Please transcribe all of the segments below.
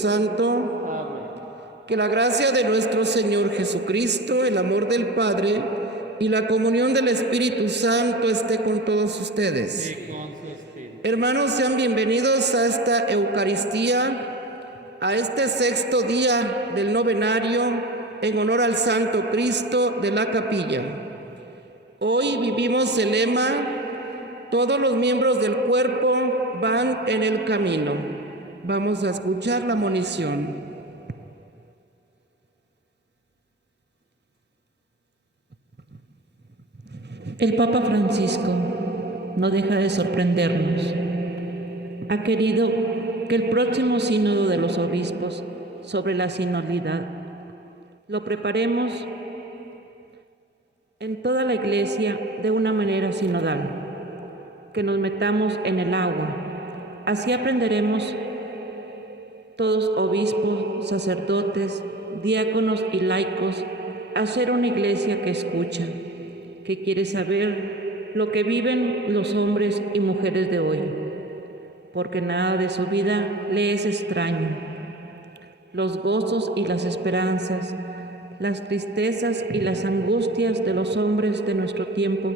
Santo. Amén. Que la gracia de nuestro Señor Jesucristo, el amor del Padre y la comunión del Espíritu Santo esté con todos ustedes. Y con su espíritu. Hermanos, sean bienvenidos a esta Eucaristía, a este sexto día del novenario en honor al Santo Cristo de la Capilla. Hoy vivimos el lema: todos los miembros del cuerpo van en el camino. Vamos a escuchar la monición. El Papa Francisco no deja de sorprendernos. Ha querido que el próximo sínodo de los obispos sobre la sinodalidad lo preparemos en toda la Iglesia de una manera sinodal, que nos metamos en el agua. Así aprenderemos todos, obispos, sacerdotes, diáconos y laicos, a ser una Iglesia que escucha, que quiere saber lo que viven los hombres y mujeres de hoy, porque nada de su vida le es extraño. Los gozos y las esperanzas, las tristezas y las angustias de los hombres de nuestro tiempo,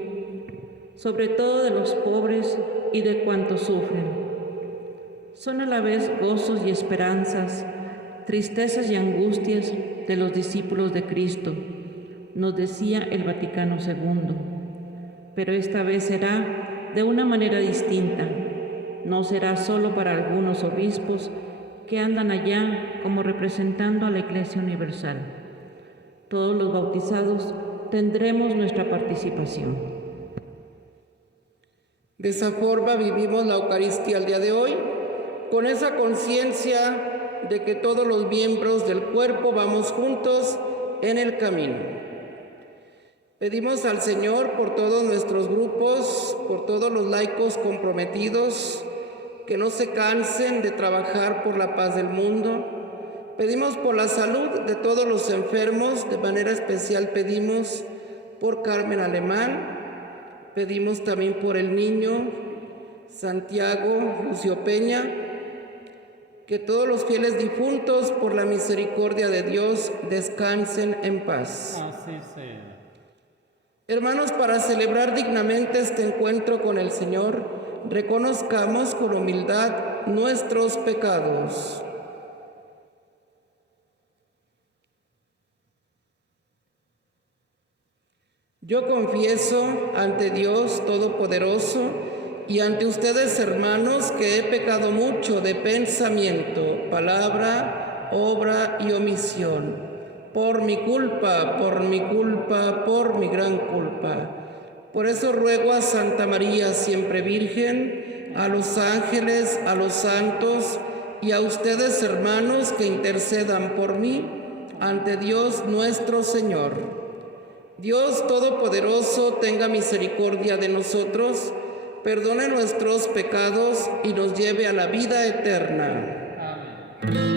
sobre todo de los pobres y de cuantos sufren, son a la vez gozos y esperanzas, tristezas y angustias de los discípulos de Cristo, nos decía el Vaticano II. Pero esta vez será de una manera distinta. No será solo para algunos obispos que andan allá como representando a la Iglesia Universal. Todos los bautizados tendremos nuestra participación. De esa forma vivimos la Eucaristía el día de hoy, con esa conciencia de que todos los miembros del cuerpo vamos juntos en el camino. Pedimos al Señor por todos nuestros grupos, por todos los laicos comprometidos, que no se cansen de trabajar por la paz del mundo. Pedimos por la salud de todos los enfermos, de manera especial pedimos por Carmen Alemán, pedimos también por el niño Santiago Lucio Peña, que todos los fieles difuntos, por la misericordia de Dios, descansen en paz. Así sea. Hermanos, para celebrar dignamente este encuentro con el Señor, reconozcamos con humildad nuestros pecados. Yo confieso ante Dios Todopoderoso y ante ustedes, hermanos, que he pecado mucho de pensamiento, palabra, obra y omisión. Por mi culpa, por mi gran culpa. Por eso ruego a Santa María, siempre Virgen, a los ángeles, a los santos y a ustedes, hermanos, que intercedan por mí ante Dios nuestro Señor. Dios Todopoderoso tenga misericordia de nosotros, perdone nuestros pecados y nos lleve a la vida eterna. Amén.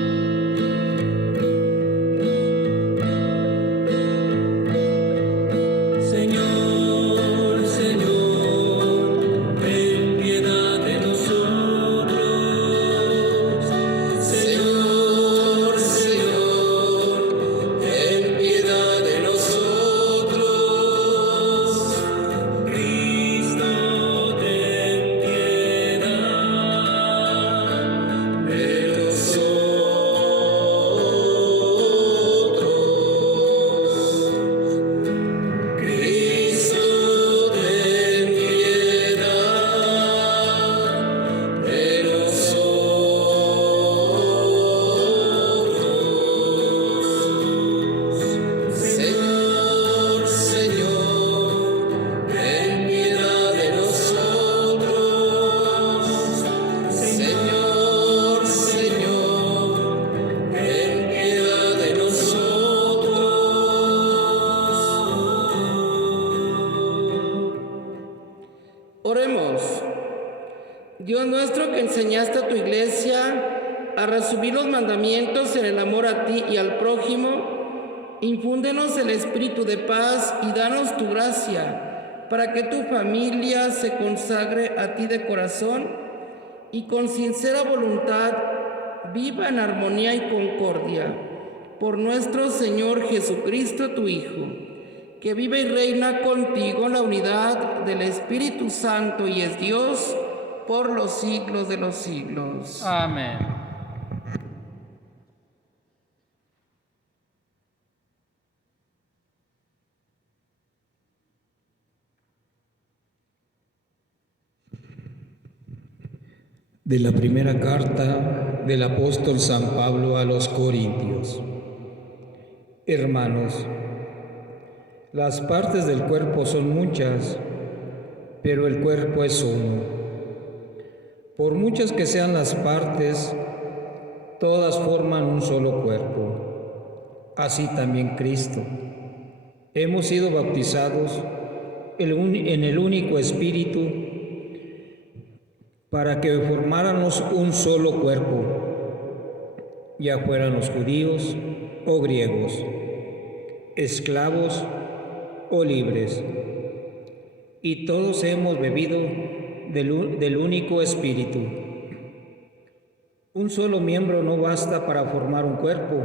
Oremos. Dios nuestro, que enseñaste a tu Iglesia a resumir los mandamientos en el amor a ti y al prójimo, infúndenos el espíritu de paz y danos tu gracia para que tu familia se consagre a ti de corazón y con sincera voluntad viva en armonía y concordia, por nuestro Señor Jesucristo, tu Hijo, que vive y reina contigo en la unidad del Espíritu Santo y es Dios por los siglos de los siglos. Amén. De la primera carta del apóstol San Pablo a los Corintios. Hermanos, las partes del cuerpo son muchas, pero el cuerpo es uno. Por muchas que sean las partes, todas forman un solo cuerpo. Así también Cristo. Hemos sido bautizados en el único Espíritu para que formáramos un solo cuerpo, ya fueran los judíos o griegos, esclavos o libres, y todos hemos bebido del único Espíritu. Un solo miembro no basta para formar un cuerpo,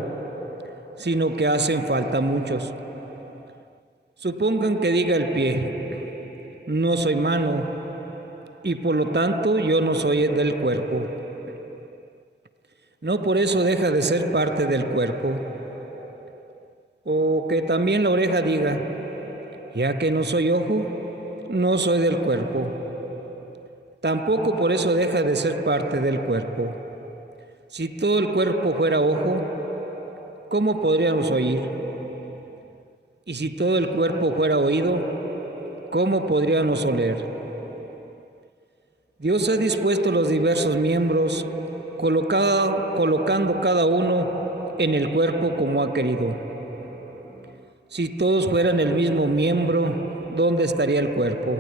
sino que hacen falta muchos. Supongan que diga el pie, no soy mano, y por lo tanto yo no soy del cuerpo. No por eso deja de ser parte del cuerpo. O que también la oreja diga, ya que no soy ojo, no soy del cuerpo. Tampoco por eso deja de ser parte del cuerpo. Si todo el cuerpo fuera ojo, ¿cómo podríamos oír? Y si todo el cuerpo fuera oído, ¿cómo podríamos oler? Dios ha dispuesto los diversos miembros, colocando cada uno en el cuerpo como ha querido. Si todos fueran el mismo miembro, ¿dónde estaría el cuerpo?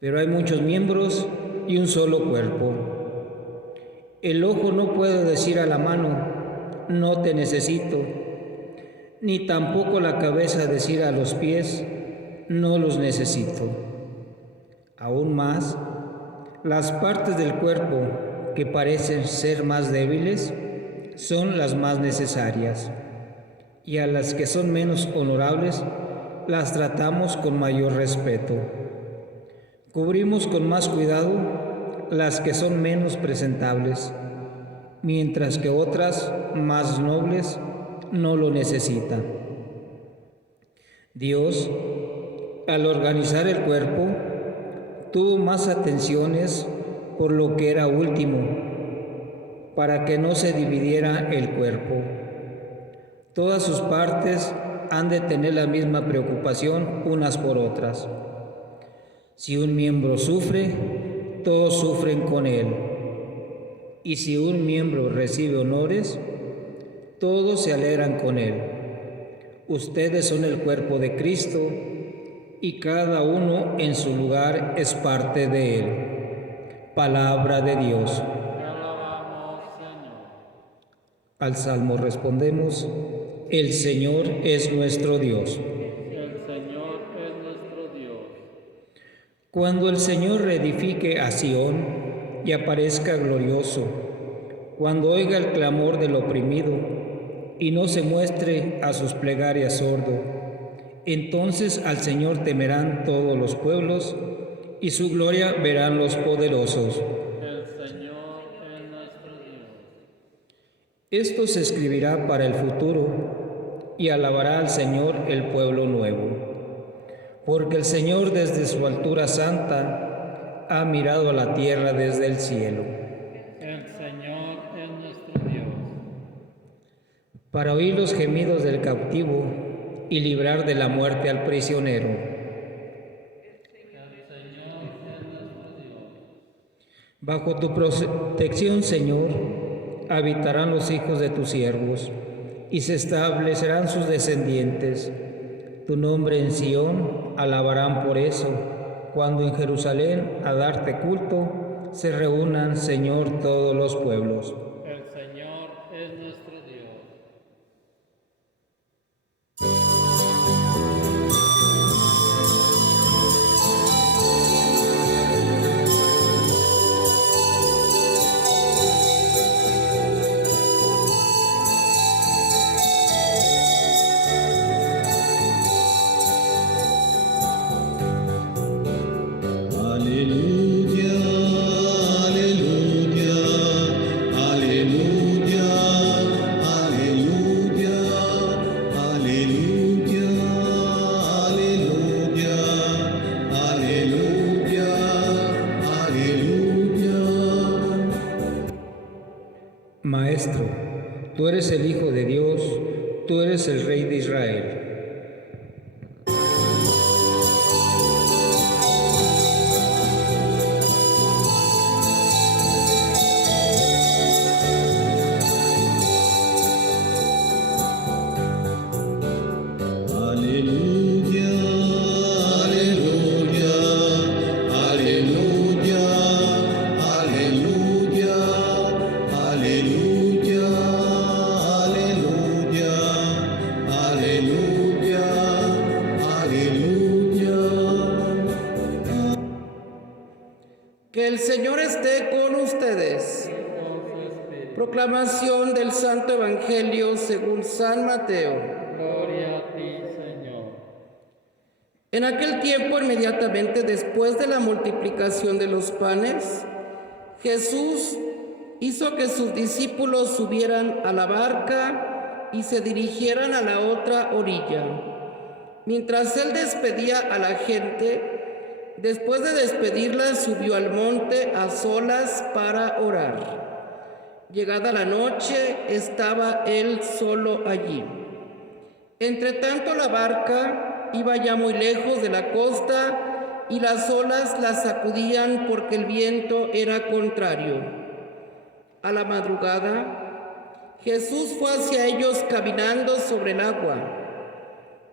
Pero hay muchos miembros y un solo cuerpo. El ojo no puede decir a la mano, no te necesito, ni tampoco la cabeza decir a los pies, no los necesito. Aún más, las partes del cuerpo que parecen ser más débiles son las más necesarias, y a las que son menos honorables las tratamos con mayor respeto. Cubrimos con más cuidado las que son menos presentables, mientras que otras, más nobles, no lo necesitan. Dios, al organizar el cuerpo, tuvo más atenciones por lo que era último, para que no se dividiera el cuerpo. Todas sus partes han de tener la misma preocupación unas por otras. Si un miembro sufre, todos sufren con él. Y si un miembro recibe honores, todos se alegran con él. Ustedes son el cuerpo de Cristo, y cada uno en su lugar es parte de él. Palabra de Dios. Te alabamos, Señor. Al salmo respondemos, el Señor es nuestro Dios. El Señor es nuestro Dios. Cuando el Señor reedifique a Sión y aparezca glorioso, cuando oiga el clamor del oprimido y no se muestre a sus plegarias sordo, entonces al Señor temerán todos los pueblos, y su gloria verán los poderosos. El Señor es nuestro Dios. Esto se escribirá para el futuro, y alabará al Señor el pueblo nuevo. Porque el Señor desde su altura santa ha mirado a la tierra desde el cielo. El Señor es nuestro Dios. Para oír los gemidos del cautivo y librar de la muerte al prisionero. El Señor es nuestro Dios. Bajo tu protección, Señor, habitarán los hijos de tus siervos, y se establecerán sus descendientes. Tu nombre en Sión alabarán por eso, cuando en Jerusalén a darte culto se reúnan, Señor, todos los pueblos. El Señor es nuestro Dios. eres el Hijo de Dios, tú eres el Rey de Israel. Que el Señor esté con ustedes. Proclamación del Santo Evangelio según San Mateo. Gloria a ti, Señor. En aquel tiempo, inmediatamente después de la multiplicación de los panes, Jesús hizo que sus discípulos subieran a la barca y se dirigieran a la otra orilla. Mientras él despedía a la gente, después de despedirla, subió al monte a solas para orar. Llegada la noche, estaba él solo allí. Entretanto, la barca iba ya muy lejos de la costa y las olas la sacudían porque el viento era contrario. A la madrugada, Jesús fue hacia ellos caminando sobre el agua.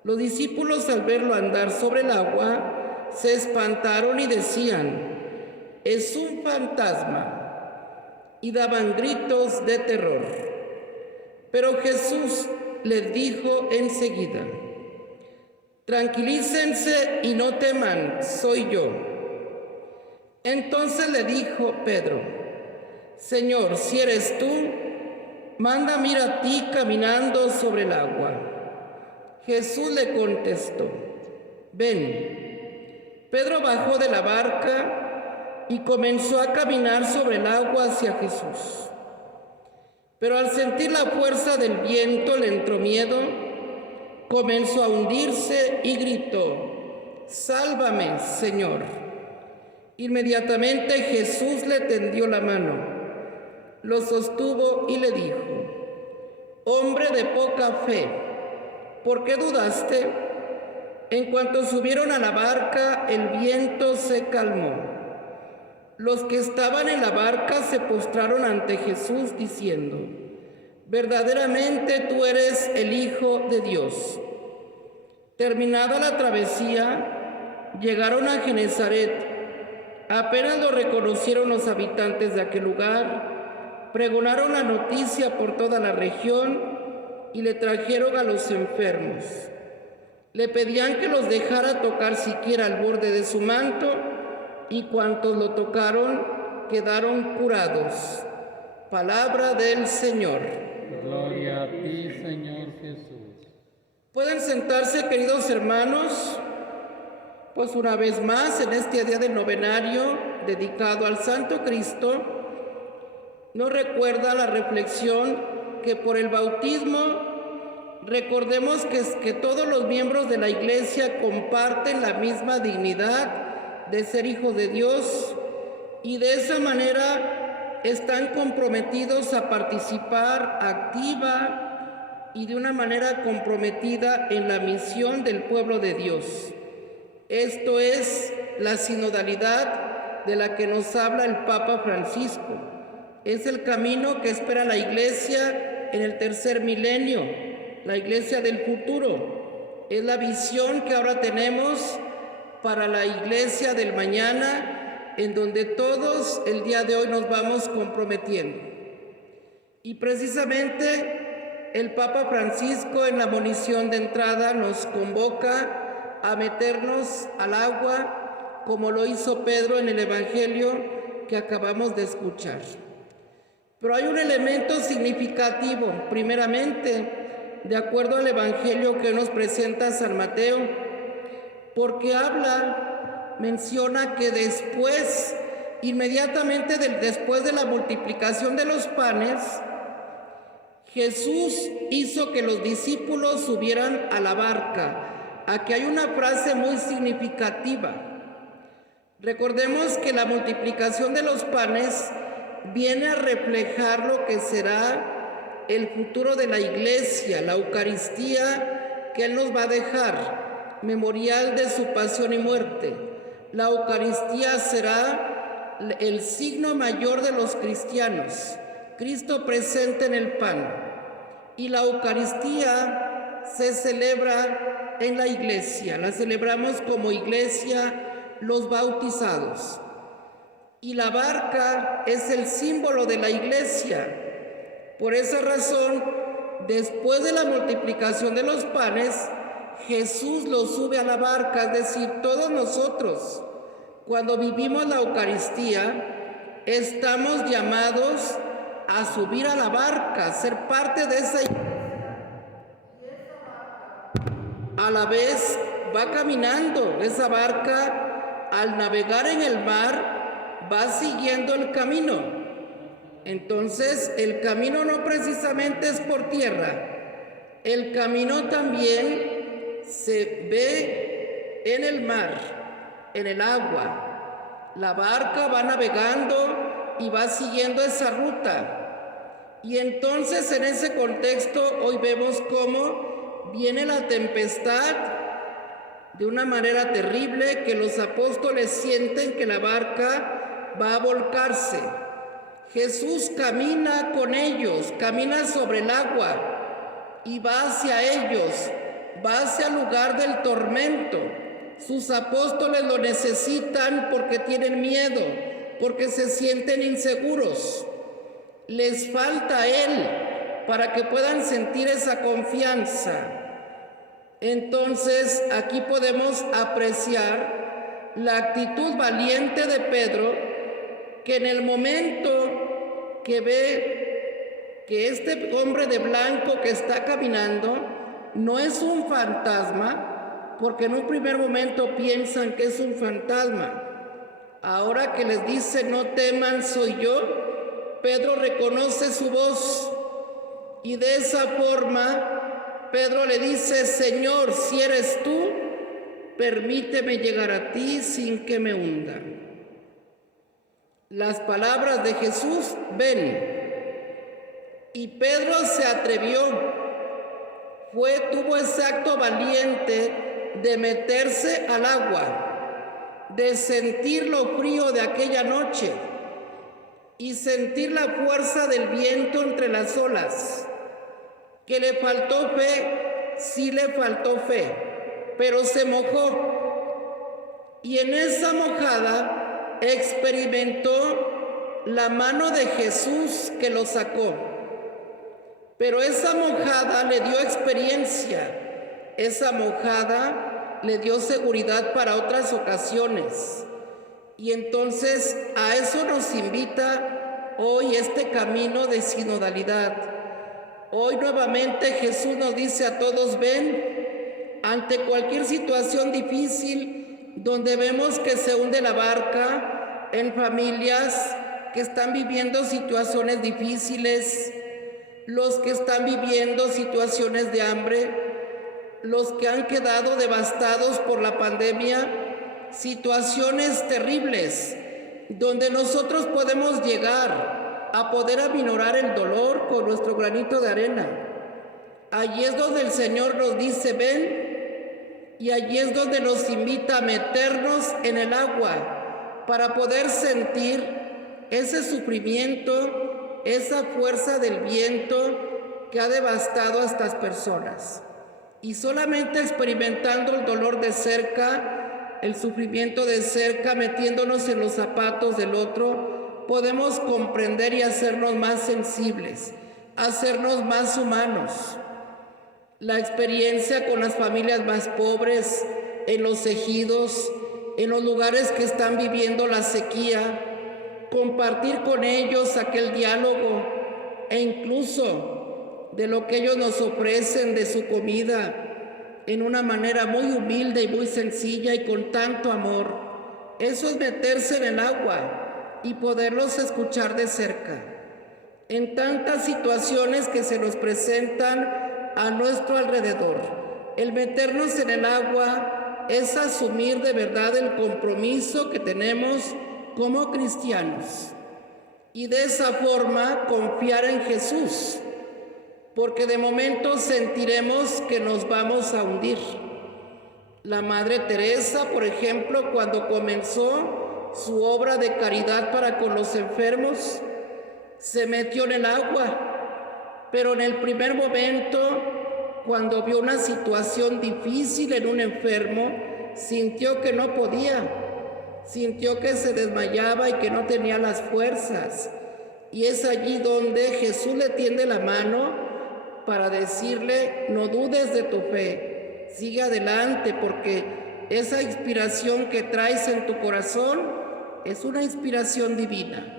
Los discípulos, al verlo andar sobre el agua, se espantaron y decían: «Es un fantasma», y daban gritos de terror. Pero Jesús les dijo enseguida: «Tranquilícense y no teman, soy yo». Entonces le dijo Pedro: «Señor, si eres tú, mándame ir a ti caminando sobre el agua». Jesús le contestó: «Ven». Pedro bajó de la barca y comenzó a caminar sobre el agua hacia Jesús. Pero al sentir la fuerza del viento le entró miedo, comenzó a hundirse y gritó: «Sálvame, Señor». Inmediatamente Jesús le tendió la mano, lo sostuvo y le dijo: «Hombre de poca fe, ¿por qué dudaste?». En cuanto subieron a la barca, el viento se calmó. Los que estaban en la barca se postraron ante Jesús diciendo: «Verdaderamente tú eres el Hijo de Dios». Terminada la travesía, llegaron a Genezaret. Apenas lo reconocieron los habitantes de aquel lugar, pregonaron la noticia por toda la región y le trajeron a los enfermos. Le pedían que los dejara tocar siquiera el borde de su manto, y cuantos lo tocaron quedaron curados. Palabra del Señor. Gloria a ti, Señor Jesús. Pueden sentarse, queridos hermanos, pues una vez más en este día del novenario dedicado al Santo Cristo, nos recuerda la reflexión que por el bautismo recordemos que todos los miembros de la Iglesia comparten la misma dignidad de ser hijos de Dios y de esa manera están comprometidos a participar activa y de una manera comprometida en la misión del pueblo de Dios. Esto es la sinodalidad de la que nos habla el Papa Francisco. Es el camino que espera la Iglesia en el tercer milenio, la Iglesia del futuro. Es la visión que ahora tenemos para la Iglesia del mañana, en donde todos el día de hoy nos vamos comprometiendo. Y precisamente el Papa Francisco en la monición de entrada nos convoca a meternos al agua, como lo hizo Pedro en el Evangelio que acabamos de escuchar. Pero hay un elemento significativo, primeramente, de acuerdo al Evangelio que nos presenta San Mateo, porque menciona que después, inmediatamente después de la multiplicación de los panes, Jesús hizo que los discípulos subieran a la barca. Aquí hay una frase muy significativa. Recordemos que la multiplicación de los panes viene a reflejar lo que será el futuro de la Iglesia, la Eucaristía que Él nos va a dejar, memorial de su pasión y muerte. La Eucaristía será el signo mayor de los cristianos, Cristo presente en el pan. Y la Eucaristía se celebra en la Iglesia, la celebramos como Iglesia los bautizados. Y la barca es el símbolo de la Iglesia. Por esa razón, después de la multiplicación de los panes, Jesús los sube a la barca, es decir, todos nosotros, cuando vivimos la Eucaristía, estamos llamados a subir a la barca, ser parte de esa iglesia. A la vez va caminando, esa barca al navegar en el mar va siguiendo el camino. Entonces el camino no precisamente es por tierra, el camino también se ve en el mar, en el agua. La barca va navegando y va siguiendo esa ruta. Y entonces en ese contexto hoy vemos cómo viene la tempestad de una manera terrible, que los apóstoles sienten que la barca va a volcarse. Jesús camina con ellos, camina sobre el agua y va hacia ellos, va hacia el lugar del tormento. Sus apóstoles lo necesitan porque tienen miedo, porque se sienten inseguros. Les falta a Él para que puedan sentir esa confianza. Entonces, aquí podemos apreciar la actitud valiente de Pedro, que en el momento que ve que este hombre de blanco que está caminando no es un fantasma, porque en un primer momento piensan que es un fantasma. Ahora que les dice no teman, soy yo, Pedro reconoce su voz y de esa forma Pedro le dice: Señor, si eres tú, permíteme llegar a ti sin que me hunda. Las palabras de Jesús, ven. Y Pedro se atrevió, tuvo ese acto valiente de meterse al agua, de sentir lo frío de aquella noche y sentir la fuerza del viento entre las olas. Que le faltó fe, sí le faltó fe, pero se mojó. Y en esa mojada experimentó la mano de Jesús que lo sacó. Pero esa mojada le dio experiencia, esa mojada le dio seguridad para otras ocasiones. Y entonces a eso nos invita hoy este camino de sinodalidad. Hoy nuevamente Jesús nos dice a todos: ven. Ante cualquier situación difícil, donde vemos que se hunde la barca, en familias que están viviendo situaciones difíciles, los que están viviendo situaciones de hambre, los que han quedado devastados por la pandemia, situaciones terribles, donde nosotros podemos llegar a poder aminorar el dolor con nuestro granito de arena. Allí es donde el Señor nos dice: ven. Y allí es donde nos invita a meternos en el agua para poder sentir ese sufrimiento, esa fuerza del viento que ha devastado a estas personas. Y solamente experimentando el dolor de cerca, el sufrimiento de cerca, metiéndonos en los zapatos del otro, podemos comprender y hacernos más sensibles, hacernos más humanos. La experiencia con las familias más pobres, en los ejidos, en los lugares que están viviendo la sequía, compartir con ellos aquel diálogo e incluso de lo que ellos nos ofrecen de su comida en una manera muy humilde y muy sencilla y con tanto amor. Eso es meterse en el agua y poderlos escuchar de cerca. En tantas situaciones que se nos presentan a nuestro alrededor, el meternos en el agua es asumir de verdad el compromiso que tenemos como cristianos y de esa forma confiar en Jesús, porque de momento sentiremos que nos vamos a hundir. La Madre Teresa, por ejemplo, cuando comenzó su obra de caridad para con los enfermos, se metió en el agua, pero en el primer momento, cuando vio una situación difícil en un enfermo, sintió que no podía, sintió que se desmayaba y que no tenía las fuerzas. Y es allí donde Jesús le tiende la mano para decirle: no dudes de tu fe, sigue adelante, porque esa inspiración que traes en tu corazón es una inspiración divina.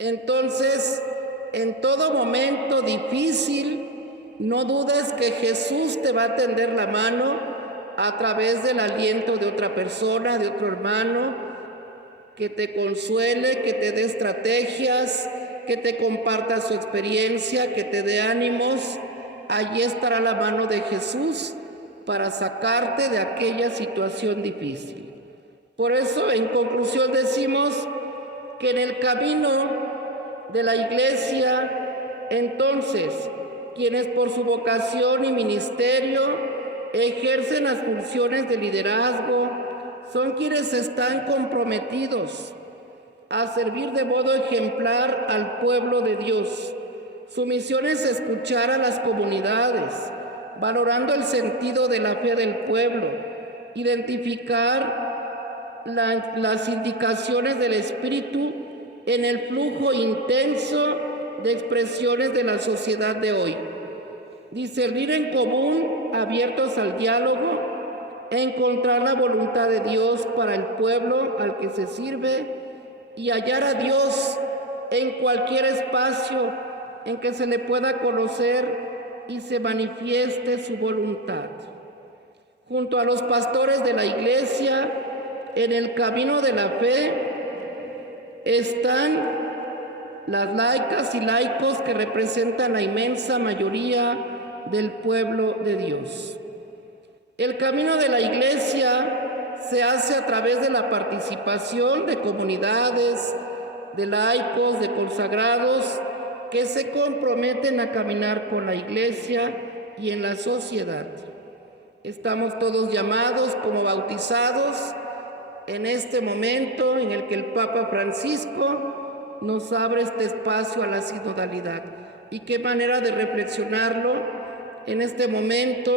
Entonces, en todo momento difícil, no dudes que Jesús te va a tender la mano a través del aliento de otra persona, de otro hermano, que te consuele, que te dé estrategias, que te comparta su experiencia, que te dé ánimos. Allí estará la mano de Jesús para sacarte de aquella situación difícil. Por eso, en conclusión, decimos que en el camino de la Iglesia, entonces, quienes por su vocación y ministerio ejercen las funciones de liderazgo, son quienes están comprometidos a servir de modo ejemplar al pueblo de Dios. Su misión es escuchar a las comunidades, valorando el sentido de la fe del pueblo, identificar las indicaciones del Espíritu en el flujo intenso de expresiones de la sociedad de hoy. Discernir en común, abiertos al diálogo, encontrar la voluntad de Dios para el pueblo al que se sirve y hallar a Dios en cualquier espacio en que se le pueda conocer y se manifieste su voluntad. Junto a los pastores de la Iglesia, en el camino de la fe, están las laicas y laicos que representan la inmensa mayoría del pueblo de Dios. El camino de la Iglesia se hace a través de la participación de comunidades, de laicos, de consagrados, que se comprometen a caminar con la Iglesia y en la sociedad. Estamos todos llamados como bautizados en este momento en el que el Papa Francisco nos abre este espacio a la sinodalidad. Y qué manera de reflexionarlo en este momento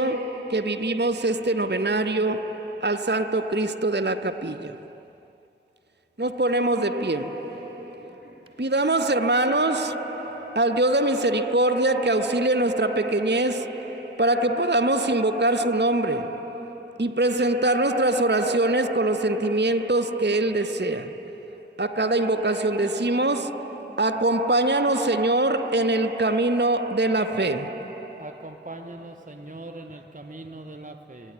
que vivimos este novenario al Santo Cristo de la Capilla. Nos ponemos de pie. Pidamos, hermanos, al Dios de misericordia que auxilie nuestra pequeñez para que podamos invocar su nombre y presentar nuestras oraciones con los sentimientos que Él desea. A cada invocación decimos: acompáñanos, Señor, en el camino de la fe. Acompáñanos, Señor, en el camino de la fe.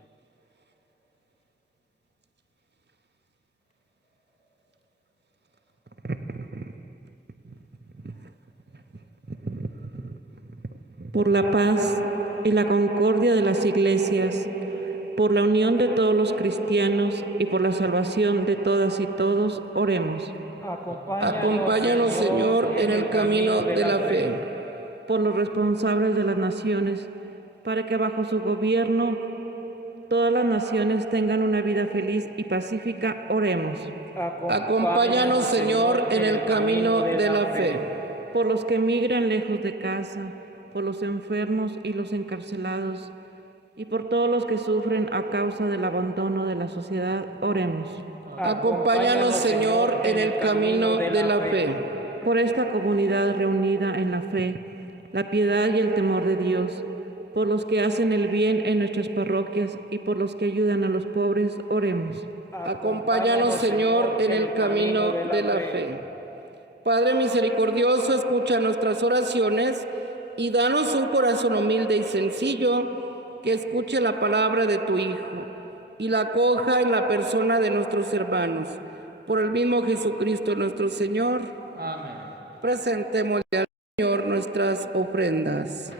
Por la paz y la concordia de las iglesias, por la unión de todos los cristianos y por la salvación de todas y todos, oremos. Acompáñanos, Señor, en el camino de la fe. Por los responsables de las naciones, para que bajo su gobierno todas las naciones tengan una vida feliz y pacífica, oremos. Acompáñanos, Señor, en el camino de la fe. Por los que emigran lejos de casa, por los enfermos y los encarcelados, y por todos los que sufren a causa del abandono de la sociedad, oremos. Acompáñanos, Señor, en el camino de la fe. Por esta comunidad reunida en la fe, la piedad y el temor de Dios, por los que hacen el bien en nuestras parroquias y por los que ayudan a los pobres, oremos. Acompáñanos, Señor, en el camino de la fe. Padre misericordioso, escucha nuestras oraciones y danos un corazón humilde y sencillo que escuche la palabra de tu Hijo y la acoja en la persona de nuestros hermanos. Por el mismo Jesucristo nuestro Señor. Amén. Presentémosle al Señor nuestras ofrendas.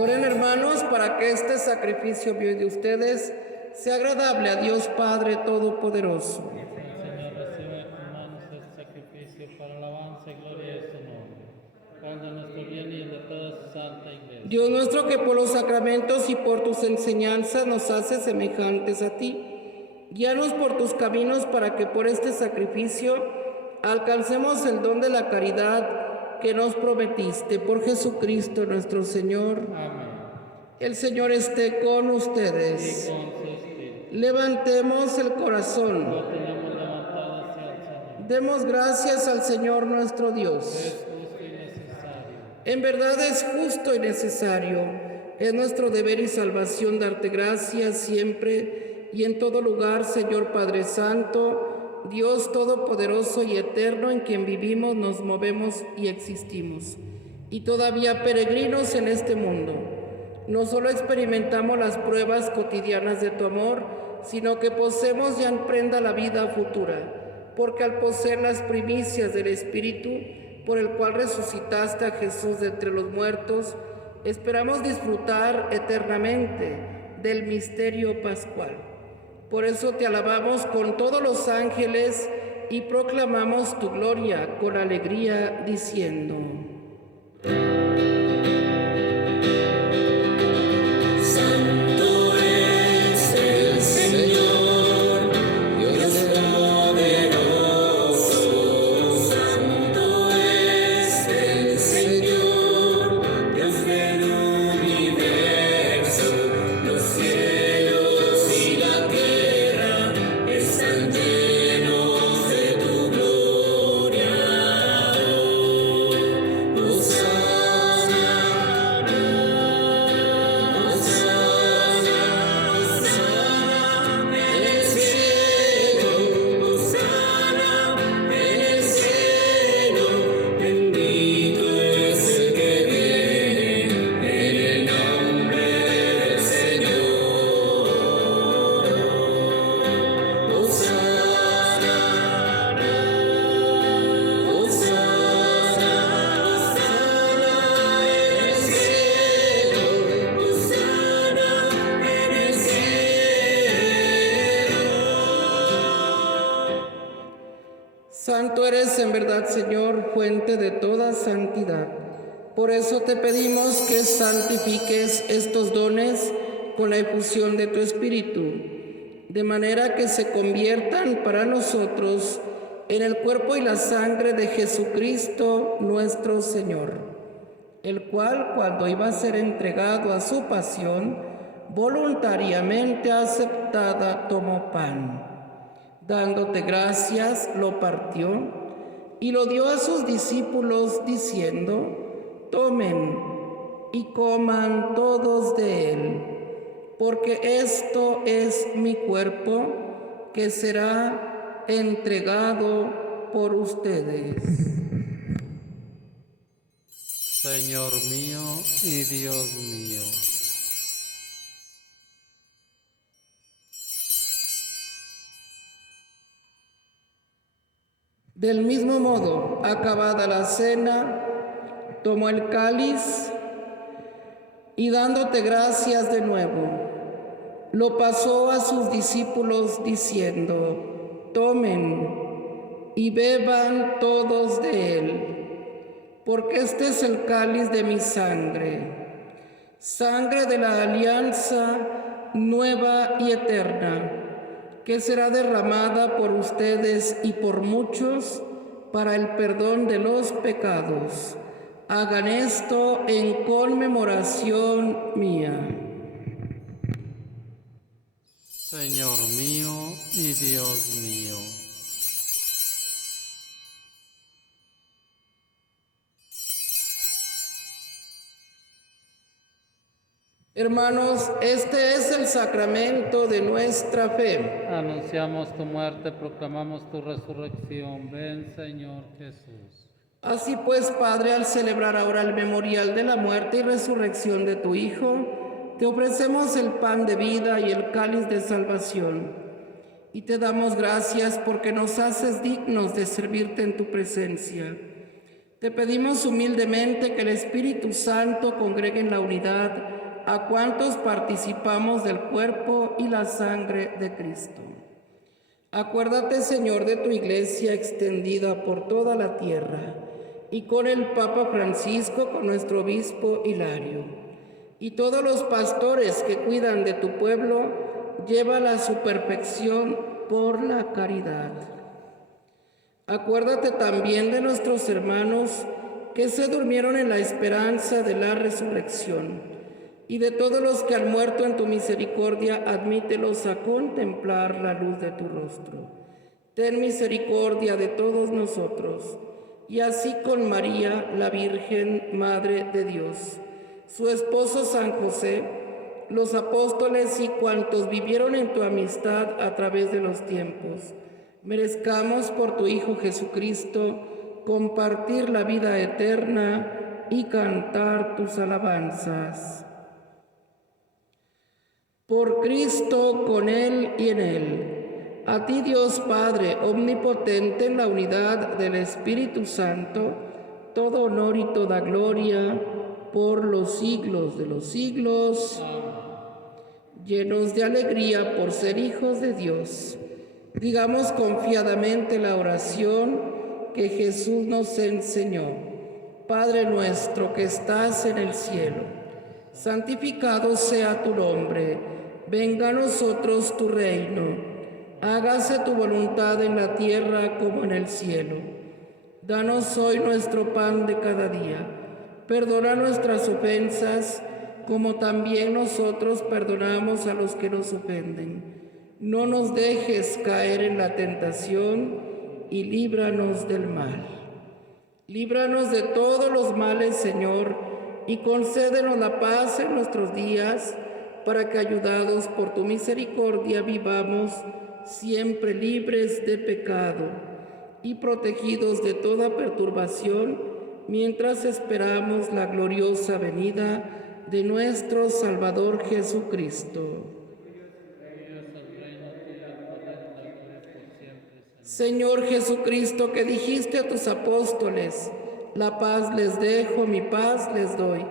Oren, hermanos, para que este sacrificio mío y de ustedes sea agradable a Dios Padre Todopoderoso. Señor, recibe de tus manos este sacrificio para alabanza y gloria de su nombre, para el de nuestro bien y el de toda su santa iglesia. Dios nuestro, que por los sacramentos y por tus enseñanzas nos hace semejantes a ti, guíanos por tus caminos para que por este sacrificio alcancemos el don de la caridad que nos prometiste. Por Jesucristo nuestro Señor. Amén. El Señor esté con ustedes. Y con su espíritu. Levantemos el corazón. Lo tenemos levantado hacia el Señor. Demos gracias al Señor nuestro Dios. Es justo y necesario. En verdad es justo y necesario. Es nuestro deber y salvación darte gracias siempre y en todo lugar, Señor Padre Santo, Dios Todopoderoso y Eterno, en quien vivimos, nos movemos y existimos. Y todavía peregrinos en este mundo, no solo experimentamos las pruebas cotidianas de tu amor, sino que poseemos ya en prenda la vida futura, porque al poseer las primicias del Espíritu, por el cual resucitaste a Jesús de entre los muertos, esperamos disfrutar eternamente del misterio pascual. Por eso te alabamos con todos los ángeles y proclamamos tu gloria con alegría, diciendo: Santo es el Señor, Dios poderoso. Santo es el Señor, Dios del universo. Los cielos y la tierra están llenos de tu gloria. Hosana, Hosana en el cielo, Hosana en el cielo. Bendito es el que viene en el nombre del Señor. Hosana, Hosana, Hosana en el cielo, Hosana en el cielo. Santo eres en verdad, Señor, fuente de toda santidad. Por eso te pedimos que santifiques estos dones con la efusión de tu Espíritu, de manera que se conviertan para nosotros en el cuerpo y la sangre de Jesucristo nuestro Señor, el cual, cuando iba a ser entregado a su pasión, voluntariamente aceptada, tomó pan. Dándote gracias, lo partió y lo dio a sus discípulos, diciendo: tomen y coman todos de él, porque esto es mi cuerpo que será entregado por ustedes. Señor mío y Dios mío. Del mismo modo, acabada la cena, tomó el cáliz y dándote gracias de nuevo, lo pasó a sus discípulos diciendo: tomen y beban todos de él, porque este es el cáliz de mi sangre, sangre de la alianza nueva y eterna, que será derramada por ustedes y por muchos para el perdón de los pecados. Hagan esto en conmemoración mía. Señor mío y Dios mío. Hermanos, este es el sacramento de nuestra fe. Anunciamos tu muerte, proclamamos tu resurrección. Ven, Señor Jesús. Así pues, Padre, al celebrar ahora el memorial de la muerte y resurrección de tu Hijo, te ofrecemos el pan de vida y el cáliz de salvación. Y te damos gracias porque nos haces dignos de servirte en tu presencia. Te pedimos humildemente que el Espíritu Santo congregue en la unidad a cuantos participamos del cuerpo y la sangre de Cristo. Acuérdate, Señor, de tu iglesia extendida por toda la tierra, y con el Papa Francisco, con nuestro obispo Hilario, y todos los pastores que cuidan de tu pueblo, llévala a su perfección por la caridad. Acuérdate también de nuestros hermanos que se durmieron en la esperanza de la resurrección, y de todos los que han muerto en tu misericordia, admítelos a contemplar la luz de tu rostro. Ten misericordia de todos nosotros, y así con María, la Virgen, Madre de Dios, su esposo San José, los apóstoles y cuantos vivieron en tu amistad a través de los tiempos, merezcamos por tu Hijo Jesucristo compartir la vida eterna y cantar tus alabanzas. Por Cristo, con Él y en Él, a ti Dios Padre omnipotente en la unidad del Espíritu Santo, todo honor y toda gloria por los siglos de los siglos. Llenos de alegría por ser hijos de Dios, digamos confiadamente la oración que Jesús nos enseñó. Padre nuestro que estás en el cielo, santificado sea tu nombre, venga a nosotros tu reino, hágase tu voluntad en la tierra como en el cielo. Danos hoy nuestro pan de cada día, perdona nuestras ofensas, como también nosotros perdonamos a los que nos ofenden. No nos dejes caer en la tentación y líbranos del mal. Líbranos de todos los males, Señor, y concédenos la paz en nuestros días, para que, ayudados por tu misericordia, vivamos siempre libres de pecado y protegidos de toda perturbación, mientras esperamos la gloriosa venida de nuestro Salvador Jesucristo. Señor Jesucristo, que dijiste a tus apóstoles, la paz les dejo, mi paz les doy.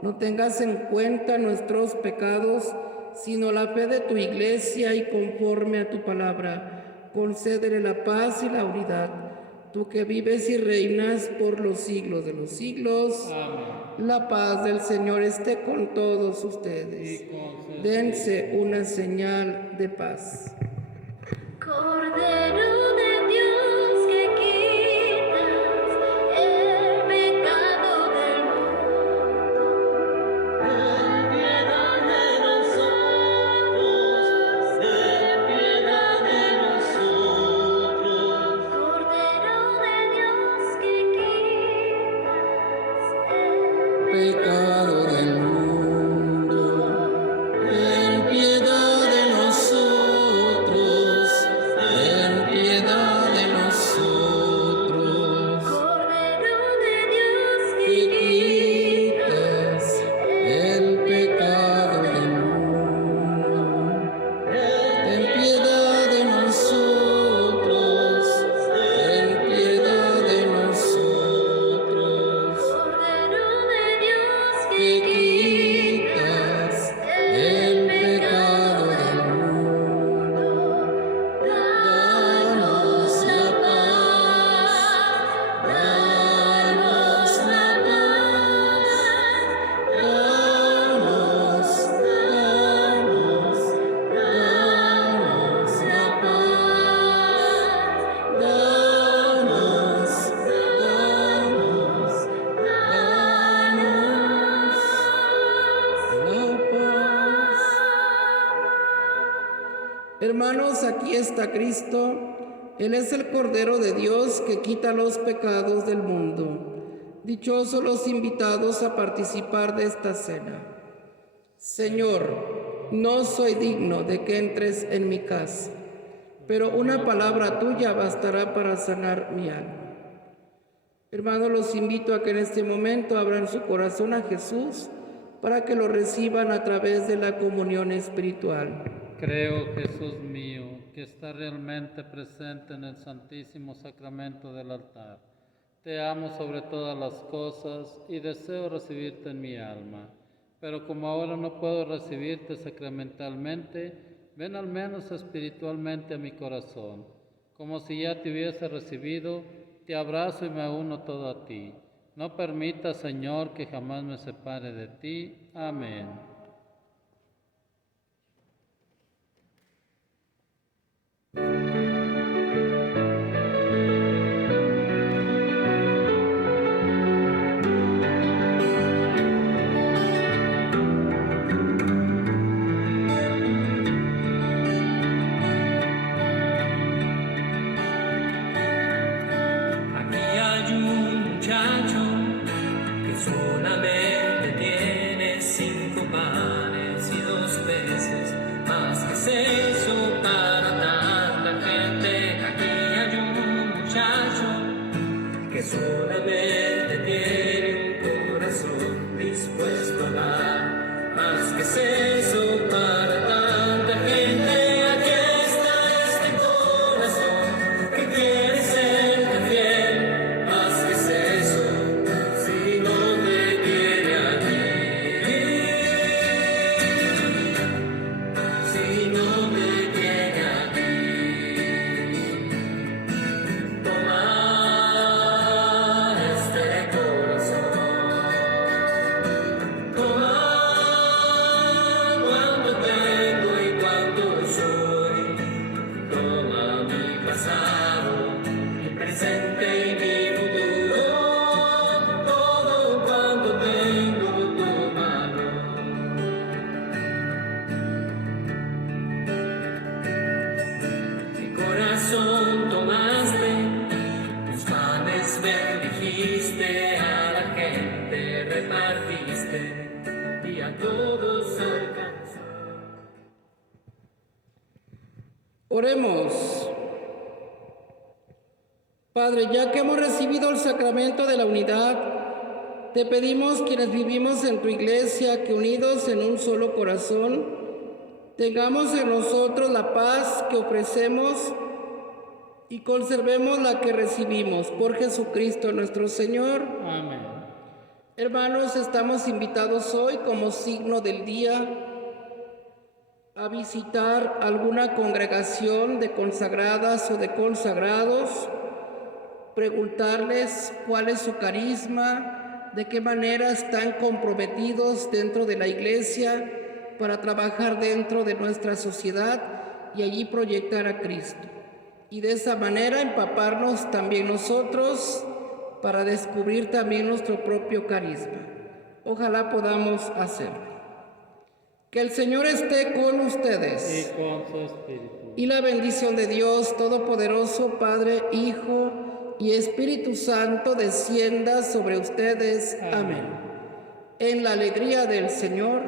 No tengas en cuenta nuestros pecados, sino la fe de tu iglesia, y conforme a tu palabra, concédele la paz y la unidad. Tú que vives y reinas por los siglos de los siglos. Amén. La paz del Señor esté con todos ustedes. Dense una señal de paz. Cordero de Dios, que quitas el pecado del mundo, ten piedad de nosotros, ten piedad de nosotros. Cordero de Dios, que quitas el Pecado del mundo, ten piedad de nosotros, ten piedad de nosotros. Cordero de Dios, Que quitas el pecado del mundo, ten piedad de nosotros, ten piedad de nosotros. Cordero de Dios, Que quitas el pecado del mundo, danos la paz, danos la paz, danos la paz, danos la paz. Hermanos, aquí está Cristo. Él es el Cordero de Dios que quita los pecados del mundo. Dichosos los invitados a participar de esta cena. Señor, no soy digno de que entres en mi casa, pero una palabra tuya bastará para sanar mi alma. Hermanos, los invito a que en este momento abran su corazón a Jesús para que lo reciban a través de la comunión espiritual. Creo, Jesús mío, que está realmente presente en el Santísimo Sacramento del altar. Te amo sobre todas las cosas y deseo recibirte en mi alma. Pero como ahora no puedo recibirte sacramentalmente, ven al menos espiritualmente a mi corazón. Como si ya te hubiese recibido, te abrazo y me uno todo a ti. No permita, Señor, que jamás me separe de ti. Amén. Aquí hay un muchacho que solamente tiene 5 panes y 2 peces, más que es eso para tanta gente. Aquí hay un muchacho que solamente tiene un corazón dispuesto a dar, más que es eso para tanta gente. Aquí está este corazón que quiere serte fiel, más que es eso si no te tiene a ti, si no te tiene a ti. Toma este corazón, toma cuánto tengo y cuánto soy, toma mi pasado, mi presente y mi futuro, todo cuanto tengo, tómalo. Mi corazón tomaste, mis panes bendijiste, a la gente repartiste y a todos alcanzó. Oremos. Padre, ya que hemos recibido el sacramento de la unidad, te pedimos quienes vivimos en tu iglesia que unidos en un solo corazón, tengamos en nosotros la paz que ofrecemos y conservemos la que recibimos por Jesucristo nuestro Señor. Amén. Hermanos, estamos invitados hoy como signo del día a visitar alguna congregación de consagradas o de consagrados, preguntarles cuál es su carisma, de qué manera están comprometidos dentro de la iglesia para trabajar dentro de nuestra sociedad y allí proyectar a Cristo. Y de esa manera empaparnos también nosotros para descubrir también nuestro propio carisma. Ojalá podamos hacerlo. Que el Señor esté con Y ustedes. con su espíritu. Y la bendición de Dios Todopoderoso, Padre, Hijo y Espíritu Santo descienda sobre ustedes. Amén. En la alegría del Señor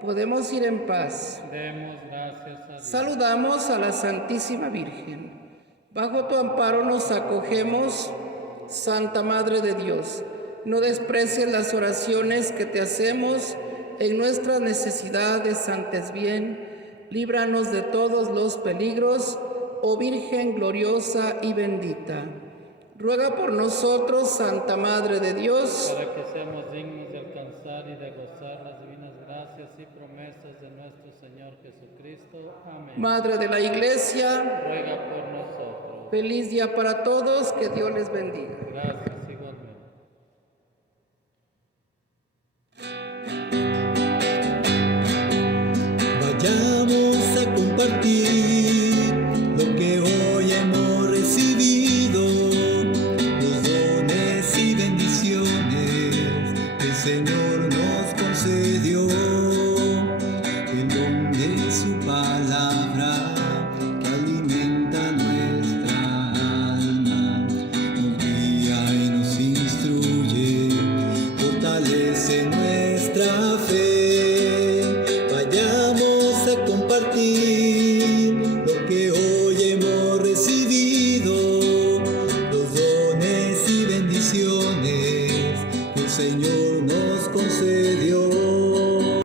podemos ir en paz. Demos gracias a Dios. Saludamos a la Santísima Virgen. Bajo tu amparo nos acogemos, Santa Madre de Dios. No desprecies las oraciones que te hacemos en nuestras necesidades, antes bien, líbranos de todos los peligros, oh Virgen gloriosa y bendita. Ruega por nosotros, Santa Madre de Dios, para que seamos dignos de alcanzar y de gozar las divinas gracias y promesas de nuestro Señor Jesucristo. Amén. Madre de la Iglesia. Ruega por nosotros. Feliz día para todos, que Dios les bendiga. Gracias igualmente. Vayamos a compartir